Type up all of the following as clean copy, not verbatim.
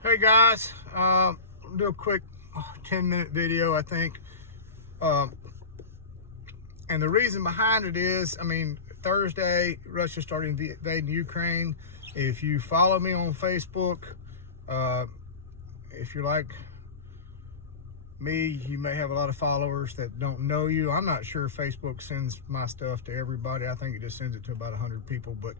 Hey guys, I'll do a quick 10-minute video, I think. And the reason behind it is, Thursday, Russia started invading Ukraine. If you follow me on Facebook, if you're like me, you may have a lot of followers that don't know you. I'm not sure if Facebook sends my stuff to everybody. I think it just sends it to about 100 people. But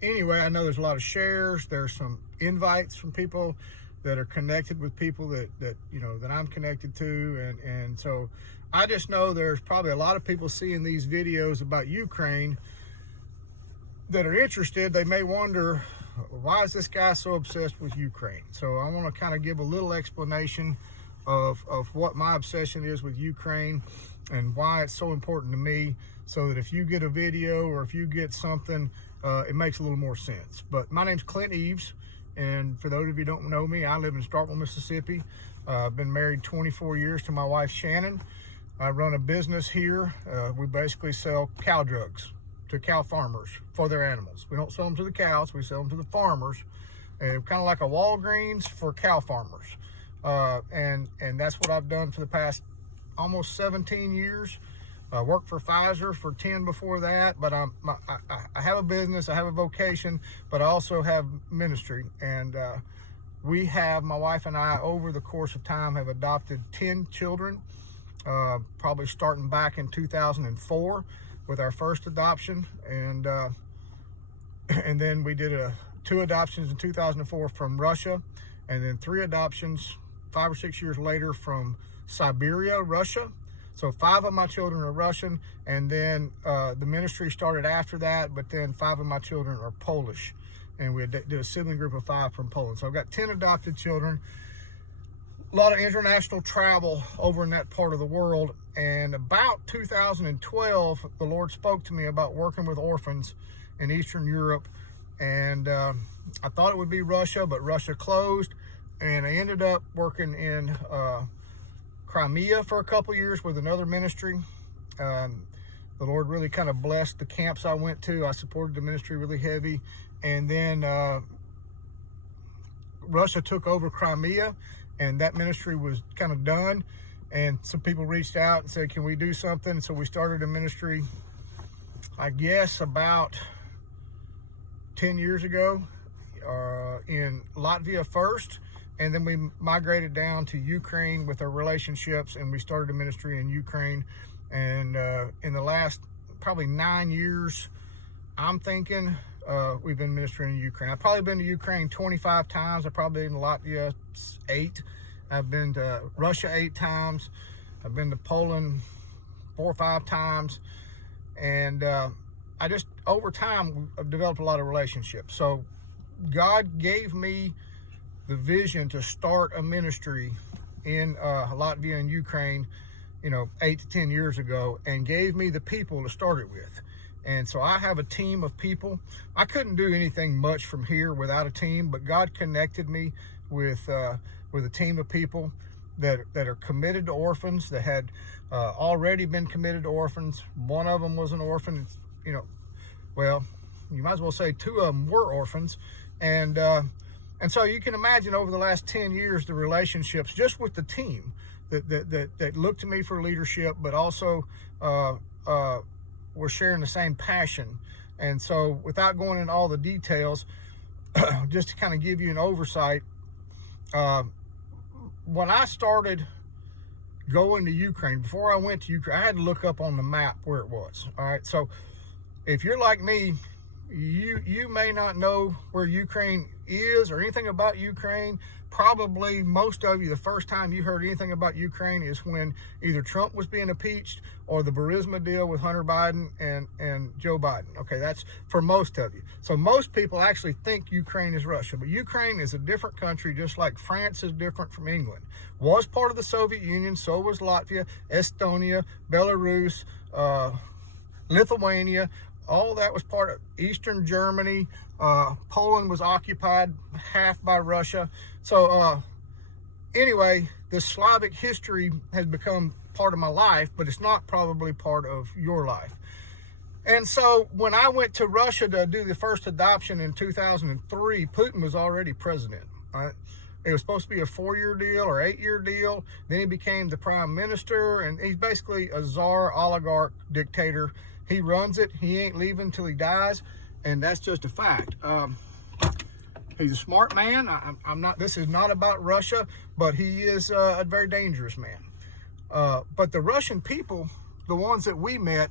anyway, I know there's a lot of shares. There's some invites from people that are connected with people that I'm connected to. And so I just know there's probably a lot of people seeing these videos about Ukraine that are interested. They may wonder, why is this guy so obsessed with Ukraine? So I want to kind of give a little explanation of what my obsession is with Ukraine and why it's so important to me, so that if you get a video or if you get something, it makes a little more sense. But my name's Clint Eves, and for those of you who don't know me, I live in Starkville, Mississippi. I've been married 24 years to my wife, Shannon. I run a business here. We basically sell cow drugs to cow farmers for their animals. We don't sell them to the cows, we sell them to the farmers. Kind of like a Walgreens for cow farmers. And that's what I've done for the past almost 17 years. I worked for Pfizer for 10 before that, but I have a business, I have a vocation, but I also have ministry. And we have, my wife and I, over the course of time, have adopted 10 children, probably starting back in 2004 with our first adoption. And then we did 2 adoptions in 2004 from Russia, and then 3 adoptions 5 or 6 years later from Siberia, Russia. So 5 of my children are Russian, and then the ministry started after that, but then 5 of my children are Polish, and we did a sibling group of 5 from Poland. So I've got 10 adopted children, a lot of international travel over in that part of the world. And about 2012, the Lord spoke to me about working with orphans in Eastern Europe, and I thought it would be Russia, but Russia closed. And I ended up working in Crimea for a couple years with another ministry. The Lord really kind of blessed the camps I went to. I supported the ministry really heavy. And then Russia took over Crimea, and that ministry was kind of done. And some people reached out and said, can we do something? So we started a ministry, I guess, about 10 years ago in Latvia first. And then we migrated down to Ukraine with our relationships, and we started a ministry in Ukraine. And in the last probably 9 years, I'm thinking, we've been ministering in Ukraine. I've probably been to Ukraine 25 times. I've probably been to Latvia 8. I've been to Russia 8 times. I've been to Poland 4 or 5 times. And I just, over time, I've developed a lot of relationships. So God gave me the vision to start a ministry in Latvia and Ukraine, 8 to 10 years ago, and gave me the people to start it with. And so I have a team of people. I couldn't do anything much from here without a team, but God connected me with a team of people that are committed to orphans, that had already been committed to orphans. One of them was an orphan. Well, you might as well say 2 of them were orphans. And so you can imagine over the last 10 years, the relationships just with the team that looked to me for leadership, but also were sharing the same passion. And so without going into all the details, just to kind of give you an oversight, when I started going to Ukraine, before I went to Ukraine, I had to look up on the map where it was. All right. So if you're like me, you may not know where Ukraine is or anything about Ukraine. Probably most of you, the first time you heard anything about Ukraine is when either Trump was being impeached or the Burisma deal with Hunter Biden and Joe Biden. Okay, that's for most of you. So most people actually think Ukraine is Russia, but Ukraine is a different country, just like France is different from England. Was part of the Soviet Union, so was Latvia, Estonia, Belarus, Lithuania. All that was part of Eastern Germany. Poland was occupied half by Russia. So anyway, the Slavic history has become part of my life, but it's not probably part of your life. And so when I went to Russia to do the first adoption in 2003, Putin was already president. It was supposed to be a 4-year deal or 8-year deal. Then he became the prime minister, and he's basically a czar, oligarch, dictator. He runs it. He ain't leaving till he dies, and that's just a fact. He's a smart man. I'm not. This is not about Russia, but he is a very dangerous man. But the Russian people, the ones that we met,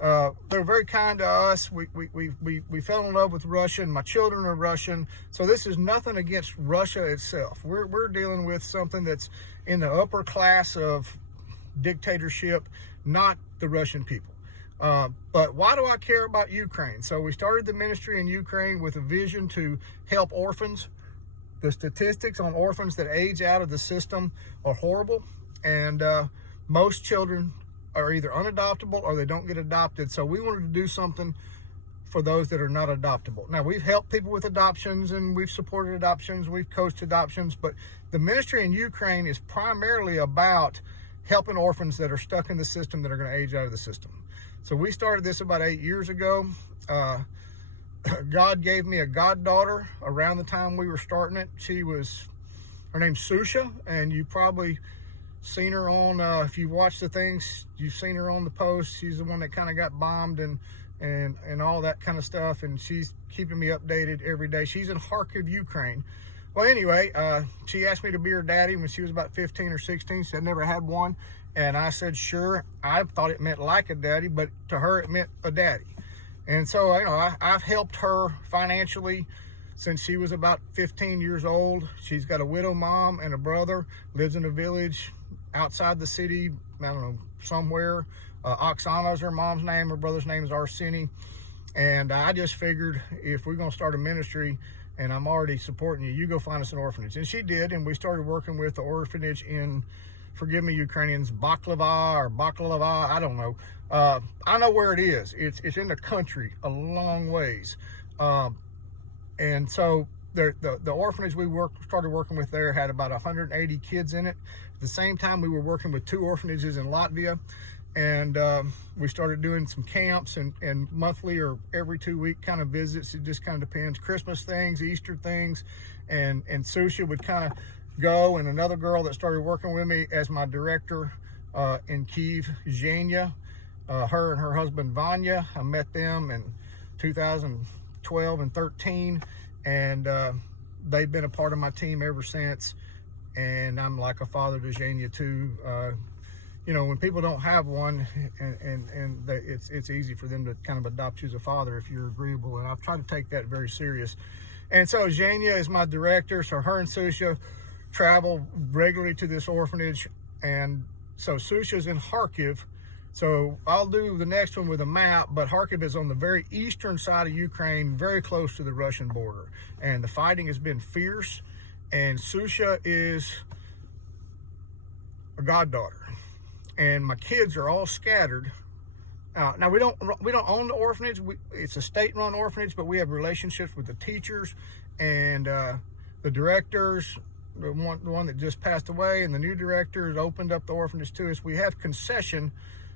they're very kind to us. We fell in love with Russian. My children are Russian. So this is nothing against Russia itself. We're dealing with something that's in the upper class of dictatorship, not the Russian people. But why do I care about Ukraine? So we started the ministry in Ukraine with a vision to help orphans. The statistics on orphans that age out of the system are horrible. And most children are either unadoptable or they don't get adopted. So we wanted to do something for those that are not adoptable. Now, we've helped people with adoptions and we've supported adoptions, we've coached adoptions, but the ministry in Ukraine is primarily about helping orphans that are stuck in the system that are going to age out of the system. So we started this about 8 years ago. God gave me a goddaughter around the time we were starting it. Her name's Susha, and you probably seen her on, if you watch the things, you've seen her on the post. She's the one that kind of got bombed and all that kind of stuff, and she's keeping me updated every day. She's in Kharkiv, Ukraine. Well, anyway, she asked me to be her daddy when she was about 15 or 16. She had never had one, and I said, sure. I thought it meant like a daddy, but to her it meant a daddy. And so, I've helped her financially since she was about 15 years old. She's got a widow mom and a brother, lives in a village outside the city, I don't know, somewhere. Oksana is her mom's name. Her brother's name is Arseny. And I just figured if we're going to start a ministry and I'm already supporting you, you go find us an orphanage. And she did, and we started working with the orphanage in, forgive me, Ukrainians, Baklava, I don't know. I know where it is. It's in the country a long ways. And so the orphanage we started working with there had about 180 kids in it. At the same time, we were working with 2 orphanages in Latvia. And we started doing some camps and monthly or every 2 week kind of visits. It just kind of depends. Christmas things, Easter things. And Susha would kind of go, and another girl that started working with me as my director in Kyiv, Zhenya, her and her husband Vanya. I met them in 2012 and 13, and they've been a part of my team ever since. And I'm like a father to Zhenya too. When people don't have one, and it's easy for them to kind of adopt you as a father if you're agreeable. And I've tried to take that very serious. And so Zhenya is my director. So her and Susha travel regularly to this orphanage. And so Susha's in Kharkiv. So I'll do the next one with a map, but Kharkiv is on the very eastern side of Ukraine, very close to the Russian border. And the fighting has been fierce. And Susha is a goddaughter. And my kids are all scattered. Now we don't own the orphanage. It's a state-run orphanage, but we have relationships with the teachers and the directors. The one that just passed away, and the new director has opened up the orphanage to us. We have concession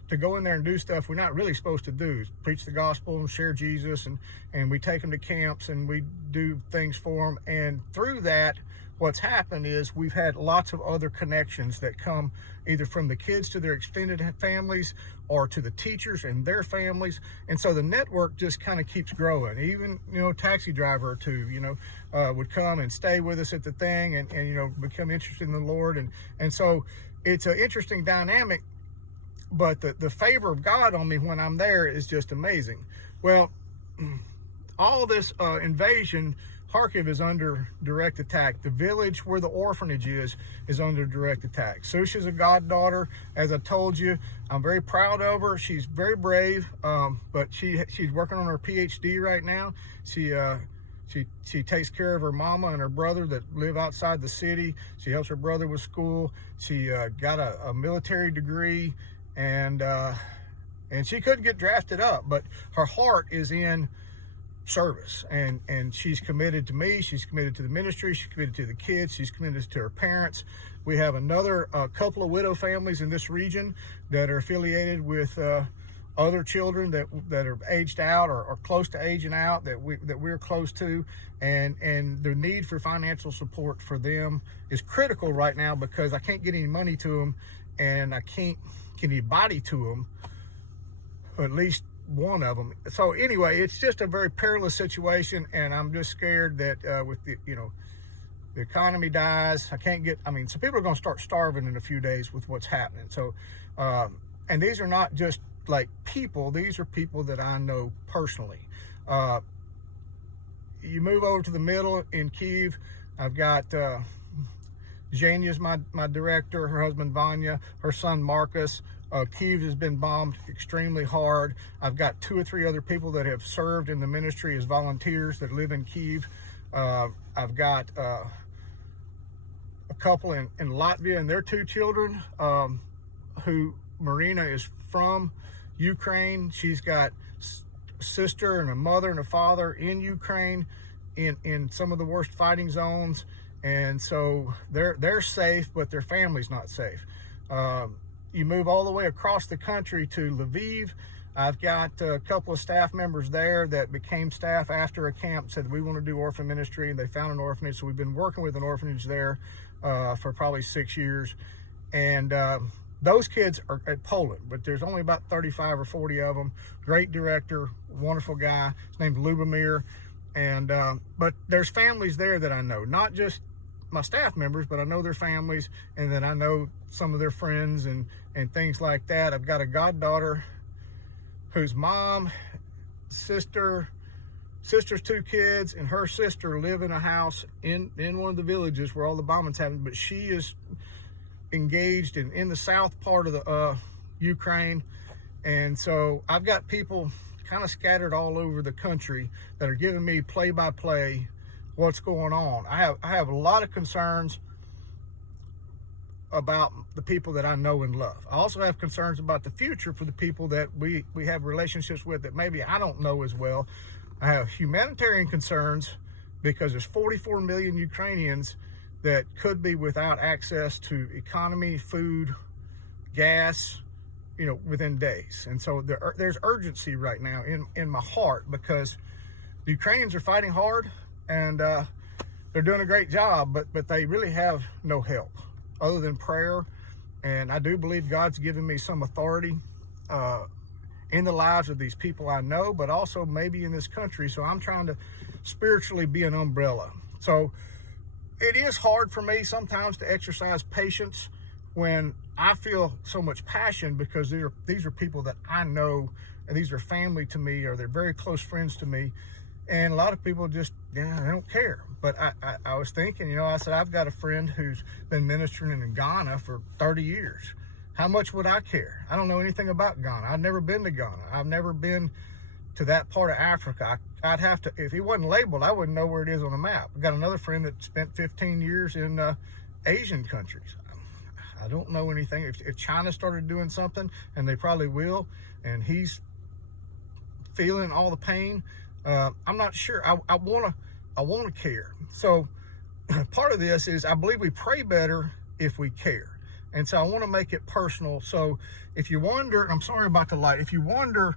to go in there and do stuff we're not really supposed to do. Preach the gospel and share Jesus, and we take them to camps and we do things for them. And through that, what's happened is we've had lots of other connections that come either from the kids to their extended families or to the teachers and their families. And so the network just kind of keeps growing. Even, a taxi driver or two, would come and stay with us at the thing and become interested in the Lord. And so it's an interesting dynamic, but the favor of God on me when I'm there is just amazing. Well, all this invasion, Kharkiv is under direct attack. The village where the orphanage is under direct attack. Susha's a goddaughter. As I told you, I'm very proud of her. She's very brave, but she's working on her PhD right now. She takes care of her mama and her brother that live outside the city. She helps her brother with school. She got a military degree, and she couldn't get drafted up, but her heart is in service, and she's committed to me. She's committed to the ministry. She's committed to the kids. She's committed to her parents. We have another couple of widow families in this region that are affiliated with other children that are aged out or close to aging out that we're close to, and the need for financial support for them is critical right now, because I can't get any money to them, and I can't get any body to them, or at least one of them. So anyway, it's just a very perilous situation, and I'm just scared that with the the economy dies, so people are going to start starving in a few days with what's happening. So and these are not just like people, these are people that I know personally. You move over to the middle in Kyiv, I've got Zhenia's my director, her husband Vanya, her son Marcus. Kyiv has been bombed extremely hard. I've got 2 or 3 other people that have served in the ministry as volunteers that live in Kyiv. I've got a couple in Latvia and their 2 children, who Marina is from Ukraine. She's got a sister and a mother and a father in Ukraine in some of the worst fighting zones. And so they're safe, but their family's not safe. You move all the way across the country to Lviv. I've got a couple of staff members there that became staff after a camp, said we want to do orphan ministry, and they found an orphanage. So we've been working with an orphanage there for probably 6 years. And those kids are at Poland, but there's only about 35 or 40 of them. Great director, wonderful guy. His name's Lubomir. And but there's families there that I know, not just my staff members, but I know their families, and then I know some of their friends and things like that. I've got a goddaughter whose mom, sister's 2 kids, and her sister live in a house in one of the villages where all the bombings happened, but she is engaged in the south part of the Ukraine. And so I've got people kind of scattered all over the country that are giving me play-by-play what's going on. I have a lot of concerns about the people that I know and love. I also have concerns about the future for the people that we have relationships with that maybe I don't know as well. I have humanitarian concerns because there's 44 million Ukrainians that could be without access to economy, food, gas, within days. And so there's urgency right now in my heart, because the Ukrainians are fighting hard, and they're doing a great job, but they really have no help other than prayer. And I do believe God's given me some authority in the lives of these people I know, but also maybe in this country. So I'm trying to spiritually be an umbrella. So it is hard for me sometimes to exercise patience when I feel so much passion, because these are people that I know, and these are family to me, or they're very close friends to me. And a lot of people just, they don't care. But I was thinking, I said, I've got a friend who's been ministering in Ghana for 30 years. How much would I care? I don't know anything about Ghana. I've never been to Ghana. I've never been to that part of Africa. I'd have to, if he wasn't labeled, I wouldn't know where it is on the map. I've got another friend that spent 15 years in Asian countries. I don't know anything. If China started doing something, and they probably will, and he's feeling all the pain, I'm not sure. I want to care. So part of this is I believe we pray better if we care. And so I want to make it personal. So if you wonder, and I'm sorry about the light, if you wonder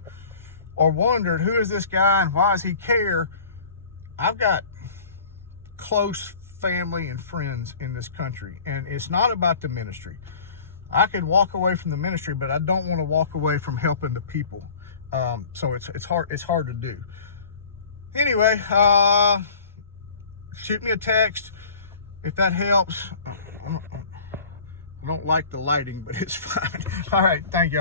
or wondered, who is this guy and why does he care? I've got close family and friends in this country, and it's not about the ministry. I could walk away from the ministry, but I don't want to walk away from helping the people. So it's hard to do. Anyway, shoot me a text if that helps. I don't like the lighting, but it's fine. All right, thank y'all.